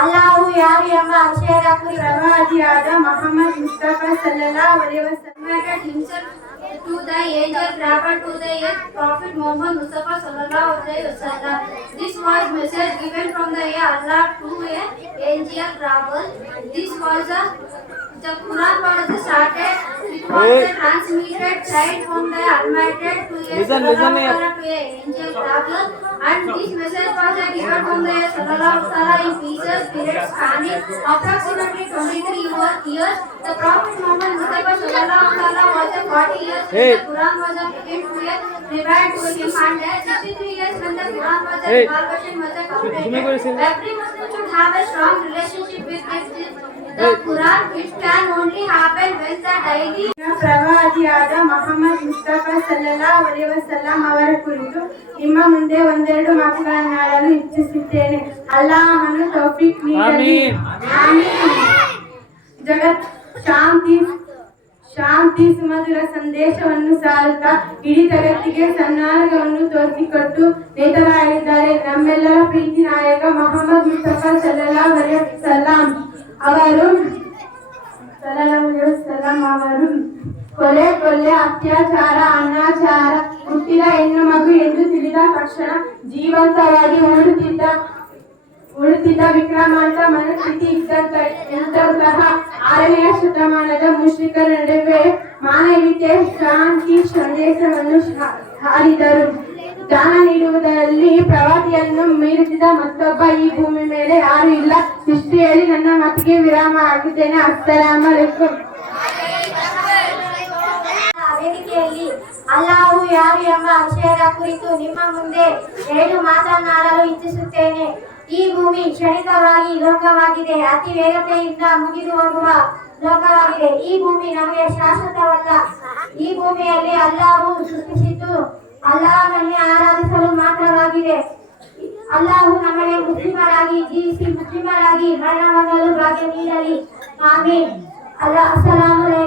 ಅಲ್ಲಾಹು ಯಾರು ಎಂಬ ಅಕ್ಷರ ಪ್ರವಾದಿಯಾದ Mohammed Mustafa ಸಲ್ಲಲ್ಲಾಹು ಅಲೈಹಿ ವಸಲ್ಲಂ himself to the angel traveled to the Prophet Muhammad Mustafa sallallahu alaihi wasallam. This was message given from the Allah to a angel travel. This was the Quran was started. It was transmitted child from the Almighty to a angel travel, and this message was given from the sallallahu alaihi in pieces period spanning approximately 23 years. The Prophet Muhammad Mustafa sallallahu alaihi wasallam was 40 years when the Quran was began to revealed to him, and 63 years when the Quran was revelation was completed. Every Muslim should have a strong relationship with the Quran. It can only happen when the daily ಪ್ರವಾದಿಯಾದ ಮೊಹಮ್ಮದ್ ಮುಸ್ತಫಾ ಸಲ್ಲಲ್ಲಾಹು ಅಲೈಹಿ ವಸಲ್ಲಂ ಅವರ ಕುರಿತು ನಿಮ್ಮ ಮುಂದೆ ಒಂದೆರಡು ಮಾತುಗಳನ್ನಾಡಲು ಇಚ್ಛಿಸುತ್ತೇನೆ. ಅಲ್ಲಾಹನು ತೌಫೀಕ್ ನೀಡಲಿ. ಆಮೀನ್. ಜಗತ್ ಶಾಂತಿ ಸುಮಧುರ ಸಂದೇಶವನ್ನು ಸಾರುತ್ತಾ ಇಡೀ ಜಗತ್ತಿಗೆ ಸನ್ಮಾರ್ಗವನ್ನು ತೋರಿಸಿಕೊಟ್ಟು ನೇತರಾಗಿದ್ದಾರೆ ನಮ್ಮೆಲ್ಲರ ಪ್ರೀತಿ ನಾಯಕ ಮೊಹಮ್ಮದ್ ಮುಸ್ತಫಾ ಸಲ್ಲಲ್ಲಾಹು ಅಲೈಹಿ ವಸಲ್ಲಂ ಅವರು ಕೊಲೆ ಅತ್ಯಾಚಾರ ಅನಾಚಾರ ಹುಟ್ಟಿದ ಹೆಣ್ಣು ಮಗು ಎಂದು ತಿಳಿದ ತಕ್ಷಣ ಜೀವಂತವಾಗಿ ಉಳಿತಿದ್ದ ವಿಕ್ರಮಾಂತ ಮನಸ್ಥಿತಿ ಇದ್ದಂತಹ 6ನೇ ಶತಮಾನದ ಮುಶ್ರಿಕರ ನಡುವೆ ಮಾನವೀಯತೆ ಶಾಂತಿ ಸಂದೇಶವನ್ನು ಹಾರಿದರು. ದಾನ ನೀಡುವುದರಲ್ಲಿ ಪ್ರವಾದಿಯನ್ನು ಮೀರಿಸಿದ ಮತ್ತೊಬ್ಬ ಈ ಭೂಮಿ ಮೇಲೆ ಯಾರು ಇಲ್ಲ. ಇಷ್ಟು ಹೇಳಿ ನನ್ನ ಮಾತಿಗೆ ವಿರಾಮ ಆಗಿದ್ದೇನೆ. ಅಸ್ಸಲಾಮು ಅಲೈಕುಂ. ವೇದಿಕೆಯಲ್ಲಿ ಅಲ್ಲಾಹು ಯಾರು ಎಂಬ ಅಕ್ಷರ ಕುರಿತು ನಿಮ್ಮ ಮುಂದೆ 2 ಮಾತನಾಡಲು ಇಚ್ಛಿಸುತ್ತೇನೆ. ಈ ಭೂಮಿ ಕ್ಷಣಿಕವಾಗಿ ಲೋಕವಾಗಿದೆ. ಅತಿ ವೇಗತೆಯಿಂದ ಮುಗಿದು ಹೋಗುವ ಲೋಕವಾಗಿದೆ. ಈ ಭೂಮಿ ನಮಗೆ ಶಾಶ್ವತವಲ್ಲ. ಈ ಭೂಮಿಯಲ್ಲಿ ಅಲ್ಲಾಹು ಸೃಷ್ಟಿಸಿದ್ದು ಅಲ್ಲಾಹನನ್ನೇ ಆರಾಧಿಸಲು ಮಾತ್ರವಾಗಿದೆ. ಅಲ್ಲಾಹು ನಮಗೆ ಮುಸ್ಲಿಮರಾಗಿ ಜೀವಿಸಿ ಮುಸ್ಲಿಮರಾಗಿ ಮರಣ ಹೊಂದಲು ಭಾಗ್ಯ ನೀಡಲಿ. ಆಮೀನ್. ಅಸ್ಸಲಾಮು ಅಲೈಕುಂ.